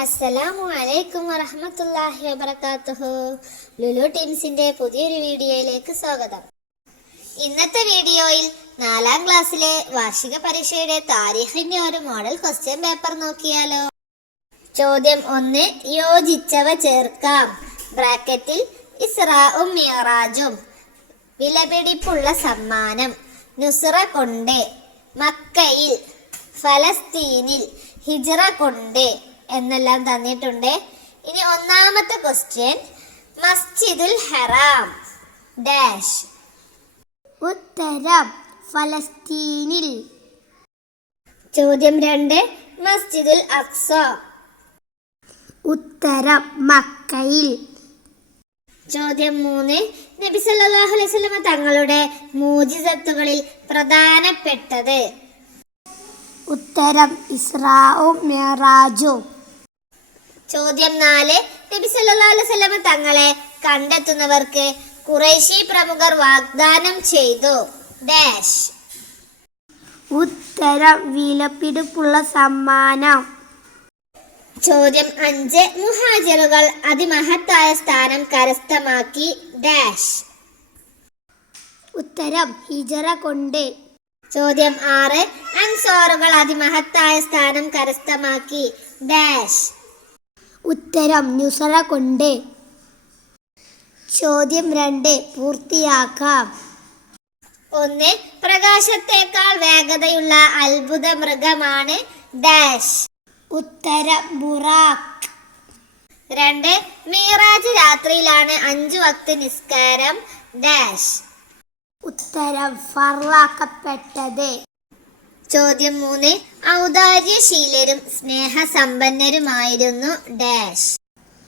അസ്സലാമു അലൈക്കും വറഹമത്തല്ലാഹി വബർക്കാത്തുഹു ലുലു ടീംസിന്റെ പുതിയൊരു വീഡിയോയിലേക്ക് സ്വാഗതം. ഇന്നത്തെ വീഡിയോയിൽ നാലാം ക്ലാസ്സിലെ വാർഷിക പരീക്ഷയുടെ താരീഖിന്റെ ഒരു മോഡൽ ക്വസ്റ്റ്യൻ പേപ്പർ നോക്കിയാലോ. ചോദ്യം ഒന്ന് യോജിച്ചവ ചേർക്കാം. ബ്രാക്കറ്റിൽ ഇസ്രാവും മിയറാജും വിലപിടിപ്പുള്ള സമ്മാനം. നുസ്ര കൊണ്ട്. മക്കയിൽ ഫലസ്തീനിൽ ഹിജ്റ കൊണ്ട്. എന്നെല്ലാം തന്നിട്ടുണ്ട്. ഇനി ഒന്നാമത്തെ ക്വസ്റ്റ്യൻ മസ്ജിദുൽ ഹറാം ഡാഷ് ഉത്തരം ഫലസ്തീനിൽ. ചോദ്യം രണ്ട് മസ്ജിദുൽ അക്സ. ഉത്തരം മക്കയിൽ. ചോദ്യം മൂന്ന് നബി സല്ലല്ലാഹു അലൈഹി വസല്ലമ തങ്ങളുടെ മൂജിസത്തുകളിൽ പ്രധാനപ്പെട്ടത്. ഉത്തരം ഇസ്രാവും മെറാജും. ചോദ്യം നാല്. നബി സല്ലല്ലാഹു അലൈഹി വസല്ലമ തങ്ങളെ കണ്ടെത്തുന്നവർക്ക് കുറേശി പ്രമുഖർ വാഗ്ദാനം ചെയ്തു. ഡാഷ് ഉത്തരം വിലപിടിപ്പുള്ള സമ്മാനം. ചോദ്യം അഞ്ച്. മുഹാജറുകൾ അതിമഹത്തായ സ്ഥാനം കരസ്ഥമാക്കി. ഡാഷ് ഉത്തരം ഹിജറ കൊണ്ട്. ചോദ്യം ആറ്. അൻസോറുകൾ അതിമഹത്തായ സ്ഥാനം കരസ്ഥമാക്കി. ഡാഷ് ഉത്തരം ന്യൂസറ കൊണ്ട്. ചോദ്യം രണ്ട് പൂർത്തിയാക്കാം. ഒന്ന് പ്രകാശത്തേക്കാൾ വേഗതയുള്ള അത്ഭുത മൃഗമാണ് ഡാഷ്. ഉത്തരം ബുറാഖ് രണ്ട് മീറാജ് രാത്രിയിലാണ് അഞ്ചു വക്ത് നിസ്കാരം ഡാഷ്. ഉത്തരം ഫർലാക്കപ്പെട്ടത് ചോദ്യം മൂന്ന് ഔദാര്യശീലരും സ്നേഹസമ്പന്നരുമായിരുന്നു ഡാഷ്.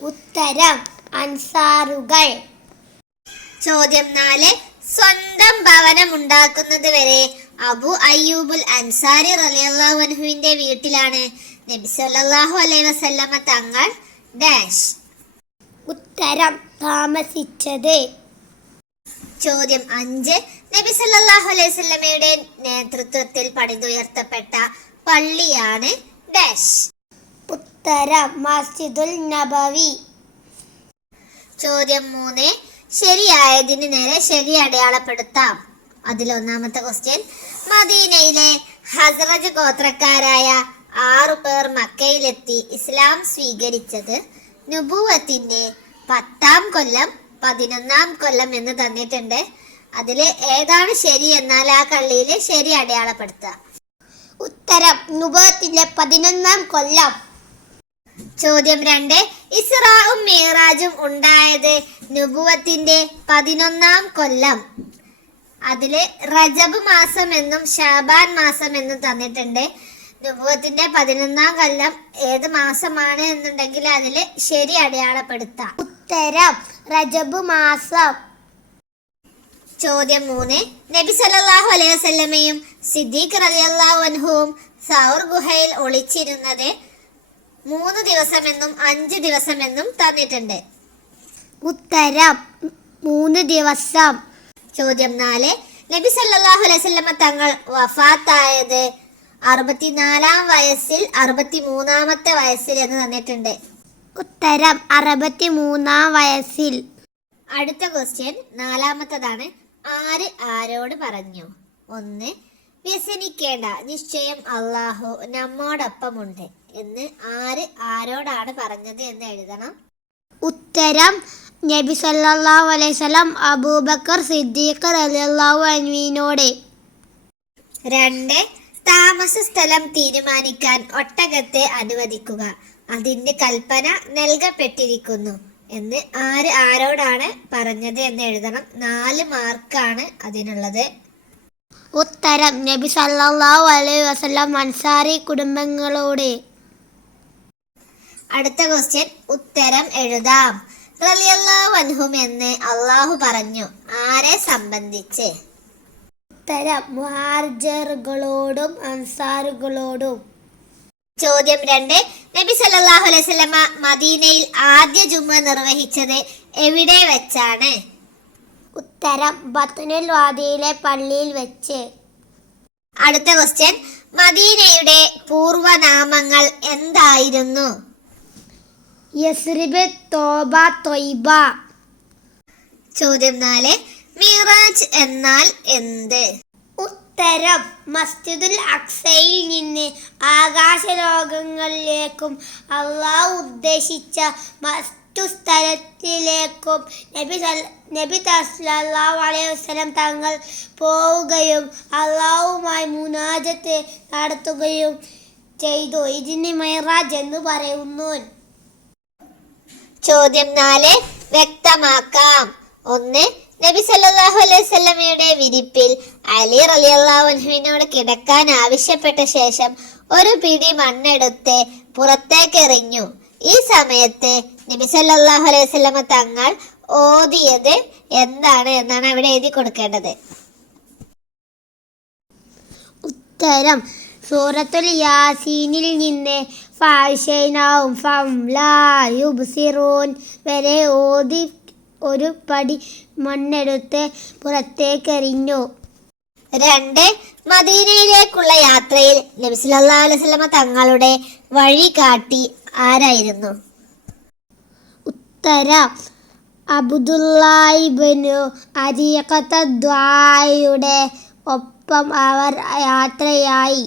ഉത്തരം അൻസാറുകൾ. ചോദ്യം നാല് സ്വന്തം ഭവനം ഉണ്ടാക്കുന്നത് വരെ അബു അയ്യൂബുൽ അൻസാരി റളിയല്ലാഹു അൻഹുവിന്റെ വീട്ടിലാണ് നബി സല്ലല്ലാഹു അലൈഹി വസല്ലമ തങ്ങൾ ഡാഷ്. ഉത്തരം താമസിച്ചത്. ചോദ്യം അഞ്ച് നബി സല്ലല്ലാഹു അലൈഹി നേതൃത്വത്തിൽ പണിതുയർത്തപ്പെട്ട പള്ളിയാണ് ഡാഷ്. ഉത്തരം മസ്ജിദുൽ നബവി. ചോദ്യം മൂന്ന്. ശരിയായതിന് നേരെ ശരി അടയാളപ്പെടുത്താം. അതിലൊന്നാമത്തെ ക്വസ്റ്റ്യൻ മദീനയിലെ ഹസ്രജ് ഗോത്രക്കാരായ ആറു പേർ മക്കയിലെത്തി ഇസ്ലാം സ്വീകരിച്ചത് നുബൂവത്തിന്റെ പത്താം കൊല്ലം പതിനൊന്നാം കൊല്ലം എന്ന് തന്നിട്ടുണ്ട്. അതിൽ ഏതാണ് ശരി എന്നാൽ ആ കള്ളിയിൽ ശരി അടയാളപ്പെടുത്തുക. ഉത്തരം നുബത്തിന്റെ പതിനൊന്നാം കൊല്ലം. ചോദ്യം രണ്ട് ഇസ്രാവും മീറാജും ഉണ്ടായത് നുബുവത്തിന്റെ പതിനൊന്നാം കൊല്ലം. അതിൽ റജബ് മാസം എന്നും ഷാബാൻ മാസം എന്നും തന്നിട്ടുണ്ട്. നുബുവത്തിന്റെ പതിനൊന്നാം കൊല്ലം ഏത് മാസമാണ് എന്നുണ്ടെങ്കിൽ അതിൽ ശരി അടയാളപ്പെടുത്താം. ഉത്തരം റജബ് മാസം. ചോദ്യം മൂന്ന്. നബി സല്ലല്ലാഹു അലൈഹി വസല്ലമയും സിദ്ദീഖ് റളിയല്ലാഹു അൻഹുവും സൗർ ഗുഹയിൽ ഒളിച്ചിരുന്നത് മൂന്ന് ദിവസമെന്നും അഞ്ച് ദിവസമെന്നും തന്നിട്ടുണ്ട്. ഉത്തരം മൂന്ന് ദിവസം. ചോദ്യം നാല്. നബി സല്ലാഹു അലൈഹി വസല്ലമ തങ്ങൾ വഫാത്തായത് അറുപത്തിനാലാം വയസ്സിൽ അറുപത്തി മൂന്നാമത്തെ വയസ്സിൽ എന്ന് തന്നിട്ടുണ്ട്. ഉത്തരം അറുപത്തി മൂന്നാം വയസ്സിൽ. അടുത്ത ക്വസ്റ്റ്യൻ നാലാമത്തതാണ്. ആര് ആരോട് പറഞ്ഞു? ഒന്ന് വ്യസനിക്കേണ്ട. നിശ്ചയം അള്ളാഹു നമ്മോടൊപ്പമുണ്ട് എന്ന് ആര് ആരോടാണ് പറഞ്ഞത് എന്ന് എഴുതണം. ഉത്തരം നബി സല്ലല്ലാഹു അലൈഹി വസല്ലം അബൂബക്കർ സിദ്ദീഖ് റളിയല്ലാഹു അൻഹുവിനോട്. രണ്ട് താമസ സ്ഥലം തീരുമാനിക്കാൻ ഒട്ടകത്തെ അനുവദിക്കുക. അതിന്റെ കൽപ്പന നൽകപ്പെട്ടിരിക്കുന്നു. എന്ന് ആര് ആരോടാണ് പറഞ്ഞത് എന്ന് എഴുതണം. നാല് മാർക്കാണ് അതിനുള്ളത്. ഉത്തരം നബി സല്ലല്ലാഹു അലൈഹി വസല്ലം അൻസാരി കുടുംബങ്ങളോട്. അടുത്ത ക്വസ്റ്റ്യൻ ഉത്തരം എഴുതാം. റളിയല്ലാഹു അൻഹും എന്ന് അള്ളാഹു പറഞ്ഞു. ആരെ സംബന്ധിച്ച്? ഉത്തരം മുഹാർജറുകളോടും അൻസാറുകളോടും. ചോദ്യം രണ്ട് നബി സല്ലല്ലാഹു അലൈഹി വസല്ലമ മദീനയിൽ ആദ്യ ജുമ്മ നിർവഹിച്ചത് എവിടെ വെച്ചാണ്? ഉത്തരം ബത്തുനുൽ വാദിയിലെ പള്ളിയിൽ വെച്ച്. അടുത്ത ക്വസ്റ്റ്യൻ മദീനയുടെ പൂർവനാമങ്ങൾ എന്തായിരുന്നു? യസ്രിബ് തോബ തൊയ്ബ. ചോദ്യം നാല് മിറാജ് എന്നാൽ എന്ത്? ഉത്തരം. മസ്ജിദുൽ അക്സയിൽ നിന്ന് ആകാശലോകങ്ങളിലേക്കും അള്ളാഹ് ഉദ്ദേശിച്ച മറ്റു സ്ഥലത്തിലേക്കും നബി നബി തസ്ലാഹു അലൈഹി വസല്ലം തങ്ങൾ പോവുകയും അള്ളാഹുമായി മുനാജത്ത് നടത്തുകയും ചെയ്തു. ഇതിന് മൈറാജ് എന്ന് പറയുന്നു. ചോദ്യം നാല് വ്യക്തമാക്കാം. ഒന്ന് നബി സല്ലല്ലാഹു അലൈഹി വസല്ലമയുടെ വിരിപ്പിൽ അലി റളിയല്ലാഹു അൻഹുവിനോട് കിടക്കാൻ ആവശ്യപ്പെട്ട ശേഷം ഒരു പിടി മണ്ണെടുത്ത് പുറത്തേക്ക് എറിഞ്ഞു ഈ സമയത്ത് നബി സല്ലല്ലാഹു അലൈഹി വസല്ലമ തങ്ങൾ ഓതിയത് എന്താണ് എന്നാണ് അവിടെ എഴുതി കൊടുക്കേണ്ടത്. ഉത്തരം സൂറത്തുൽ യാസീനിൽ നിന്ന് ഫാഷൈനാവും ഫംലായുബ്സിറൂൻ വരെ ഓതി ഒരു പടി മണ്ണെടുത്ത് പുറത്തേക്കെറിഞ്ഞു. രണ്ട് മദീനയിലേക്കുള്ള യാത്രയിൽ നബി അലൈഹി തങ്ങളുടെ വഴി കാട്ടി ആരായിരുന്നു? ഉത്തരം അബ്ദുല്ലായിബനു അരിയക്കത്തദ്വായുടെ ഒപ്പം അവർ യാത്രയായി.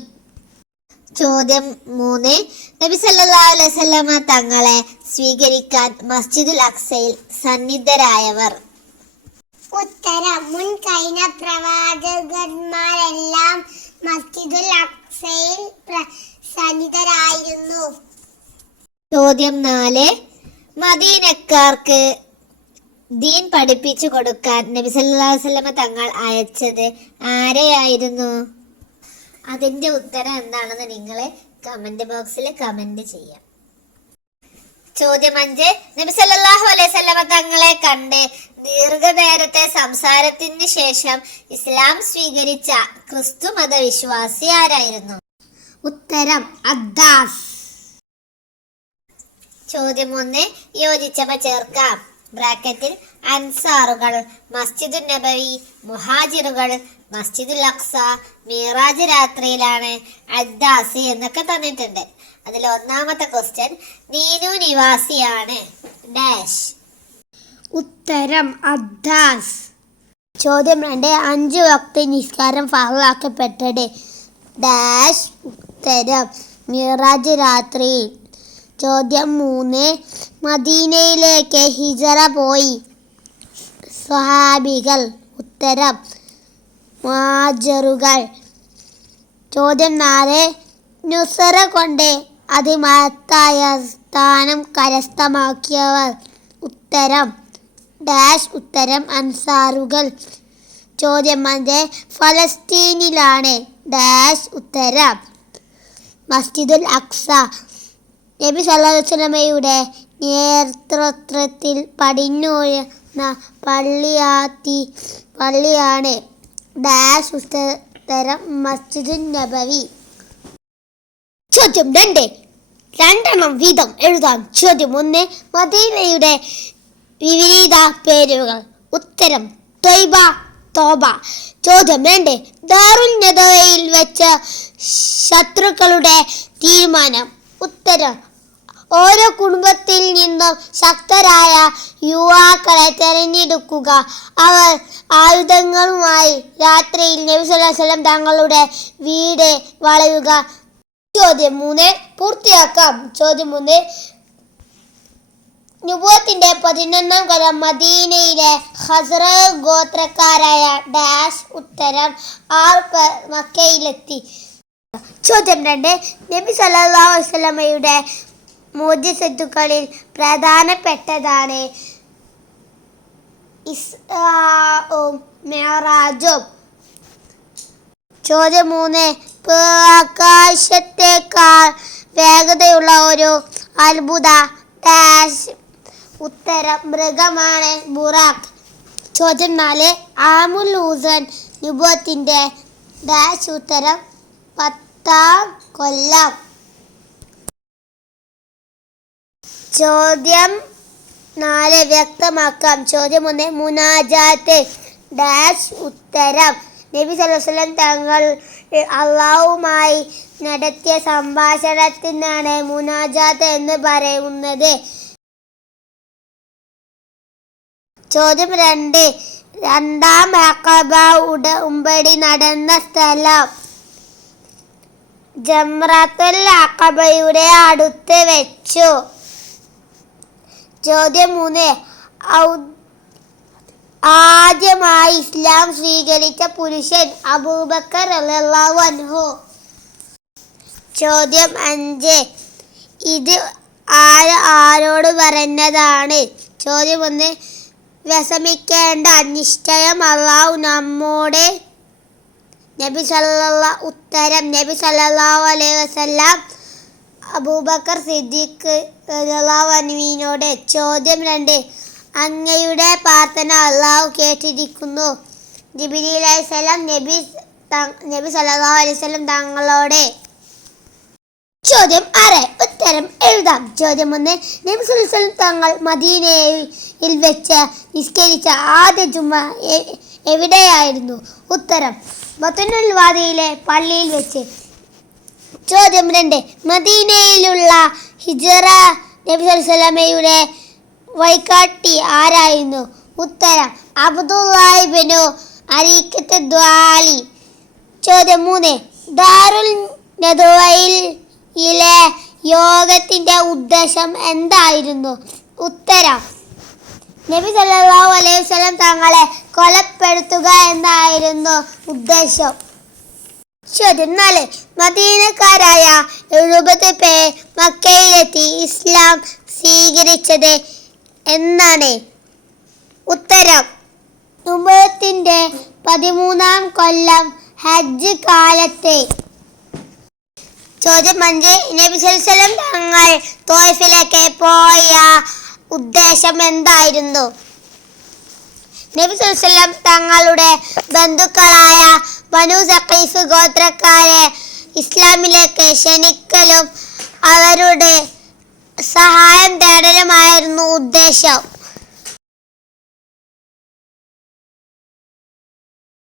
ചോദ്യം മൂന്ന്. നബി സല്ലല്ലാഹു അലൈഹി വസല്ലമ തങ്ങളെ സ്വീകരിക്കാൻ മസ്ജിദുൽ അക്സയിൽ സന്നിധരായവർ. ഉത്തരം. മുൻ കഴിഞ്ഞ പ്രവാചകന്മാരെല്ലാം മസ്ജിദുൽ അക്സയിൽ സന്നിധരായിരുന്നു. ചോദ്യം നാല്. മദീനക്കാർക്ക് ദീൻ പഠിപ്പിച്ചു കൊടുക്കാൻ നബി സല്ലല്ലാഹു അലൈഹി വസല്ലമ തങ്ങൾ അയച്ചത് ആരെയായിരുന്നു? അതിന്റെ ഉത്തരം എന്താണെന്ന് നിങ്ങൾ കമന്റ് ബോക്സിൽ കമന്റ് ചെയ്യാം. ചോദ്യം അഞ്ച് നബിസല്ലാഹു വസല്ലമ തങ്ങളെ കണ്ട് ദീർഘനേരത്തെ സംസാരത്തിന് ശേഷം ഇസ്ലാം സ്വീകരിച്ച ക്രിസ്തു മതവിശ്വാസി ആരായിരുന്നു? ഉത്തരം അദ്ദാസ്. ചോദ്യം ഒന്ന് യോജിച്ചവ ചേർക്കാം. ബ്രാക്കറ്റിൽ അൻസാറുകൾ മസ്ജിദ് നബവി മുഹാജിറുകൾ മസ്ജിദുൽ അക്സ മീറാജ് രാത്രിയിലാണ് അദ്ദാസി എന്നൊക്കെ തന്നിട്ടുണ്ട്. അതിൽ ഒന്നാമത്തെ ക്വസ്റ്റ്യൻ നീനു നിവാസിയാണ്. ഡാഷ് ഉത്തരം അദ്ദാസ്. ചോദ്യം രണ്ട് അഞ്ച് വക്തി നിസ്കാരം ഫഹലാക്കപ്പെട്ടത് ഡാഷ് ഉത്തരം മിറാജ് രാത്രി ചോദ്യം മൂന്ന് മദീനയിലേക്ക് ഹിജറ പോയി. സ്വഹാബികൾ ഉത്തരം മാജറുകൾ. ചോദ്യം നാല് നുസറ കൊണ്ട് അതിമഹത്തായ സ്ഥാനം കരസ്ഥമാക്കിയവർ. ഉത്തരം ഡാഷ് ഉത്തരം അൻസാറുകൾ. ചോദ്യം അഞ്ച് ഫലസ്തീനിലാണ്. ഡാഷ് ഉത്തരം മസ്ജിദുൽ അക്സ. നബി സല്ലല്ലാഹു അലൈഹി വസല്ലമയുടെ നേതൃത്വത്തിൽ പടിഞ്ഞുയർന്ന പള്ളിയാത്തി പള്ളിയാണ്. ഡാഷ് ഉത്തരം മസ്ജിദുൻ നബവി. ചോദ്യം രണ്ട്. രണ്ടെണ്ണം വീതം എഴുതാം. ചോദ്യം ഒന്ന് മദീനയുടെ വിപരീത പേരുകൾ. ഉത്തരം തൊയ്ബ തോബ. ചോദ്യം രണ്ട് ദാറുൽ നദവയിൽ വെച്ച ശത്രുക്കളുടെ തീരുമാനം. ഉത്തരം ഓരോ കുടുംബത്തിൽ നിന്നും ശക്തരായ യുവാക്കളെ തിരഞ്ഞെടുക്കുക. അവർ ആയുധങ്ങളുമായി രാത്രിയിൽ നബി സല്ലല്ലാഹു അലൈഹി തങ്ങളുടെ വീട് വളയുക. ചോദ്യം മൂന്ന്. പൂർത്തിയാക്കാം. ചോദ്യം മൂന്ന്. നുബുവത്തിന്റെ പതിനൊന്നാം കൊല്ലം മദീനയിലെ ഹസ്ര ഗോത്രക്കാരായ ഡാഷ് ഉത്തരം ആർ മക്കയിലെത്തി. ചോദ്യം രണ്ട്. നബി സല്ലല്ലാഹു അലൈഹി വസല്ലമയുടെ മോജിസത്തുക്കളിൽ പ്രധാനപ്പെട്ടതാണ് മെഹറാജും ചോദ്യം മൂന്ന് പ്രകാശത്തേക്കാൾ വേഗതയുള്ള ഒരു അത്ഭുത ഡാഷ്. ഉത്തരം മൃഗമാണ് ബുറാഖ് ചോദ്യം നാല് ആമുൽ ഹൂസൻ നുബത്തിന്റെ ഡാഷ് ഉത്തരം പത്താം കൊല്ലം. ചോദ്യം നാല് വ്യക്തമാക്കാം. ചോദ്യം ഒന്ന് മുനാജാത്ത് ഡാഷ് ഉത്തരം. നബി സല്ലല്ലാഹു തങ്ങൾ അള്ളാഹുമായി നടത്തിയ സംഭാഷണത്തിനാണ് മുനാജാത്ത് എന്ന് പറയുന്നത്. ചോദ്യം രണ്ട് രണ്ടാം അക്കബ ഉട ഉമ്പടി നടന്ന സ്ഥലം. ജംറത്തുൽ അക്കബയുടെ അടുത്ത് വെച്ചു. ചോദ്യം മൂന്ന്. ആദ്യമായി ഇസ്ലാം സ്വീകരിച്ച പുരുഷൻ അബൂബക്കർ റളിയല്ലാഹു അൻഹു. ചോദ്യം അഞ്ച്. ഇത് ആര് ആരോട് പറഞ്ഞതാണ് ചോദ്യം ഒന്ന്. വിഷമിക്കേണ്ട നിശ്ചയം അള്ളാഹു നമ്മോട്. നബി സല്ല ഉത്തരം നബി സല്ലല്ലാഹു അലൈഹി വസല്ലം അബൂബക്കർ സിദ്ദീഖ് അൻഹുവിനോട് ചോദ്യം രണ്ട്. അങ്ങയുടെ പ്രാർത്ഥന അള്ളാഹു കേട്ടിരിക്കുന്നു. ജിബിലി അലൈഹിസ്സലാം നബി നബി സല്ലല്ലാഹു അലൈഹി വസല്ലം തങ്ങളോട് ചോദ്യം ആറ്. ഉത്തരം എഴുതാം. ചോദ്യം ഒന്ന് നബി സല്ലല്ലാഹു തങ്ങൾ മദീനയിൽ വെച്ച് നിസ്കരിച്ച ആദ്യ ജുമ എവിടെയായിരുന്നു? ഉത്തരം ബത്തുനുൽ വാദിയിലെ പള്ളിയിൽ വെച്ച് ചോദ്യം രണ്ട്. മദീനയിലുള്ള ഹിജറ നബി സ്വലമയുടെ വൈകാട്ടി ആരായിരുന്നു? ഉത്തരം അബ്ദുല്ലാഹിബിനു അരീക്കത്ത് ദ്വാലി. ചോദ്യം മൂന്ന്. ദാറുൽ നെതുവയിലെ യോഗത്തിന്റെ ഉദ്ദേശം എന്തായിരുന്നു? ഉത്തരം നബി സല്ലല്ലാഹു അലൈഹി വസല്ലം തങ്ങളെ കൊലപ്പെടുത്തുക എന്നായിരുന്നു ഉദ്ദേശം. ചോദ്യം നാല് മദീനക്കാരായ എഴുപത് പേർ മക്കയിലെത്തി ഇസ്ലാം സ്വീകരിച്ചത് എന്നാണ് ഉത്തരം. നുബത്തിന്റെ പതിമൂന്നാം കൊല്ലം ഹജ്ജ് കാലത്തെ ചോദ്യം അഞ്ച്. നബി സല്ലല്ലാഹു തങ്ങൾ തോയ്ഫിലേക്ക് പോയ ഉദ്ദേശം എന്തായിരുന്നു? നബി സല്ലല്ലാഹു തങ്ങളുടെ ബന്ധുക്കളായ ബനു സഖീഫ് ഗോത്രക്കാരെ ഇസ്ലാമിലേക്ക് ക്ഷണിക്കലും അവരുടെ സഹായം തേടലുമായിരുന്നു ഉദ്ദേശം.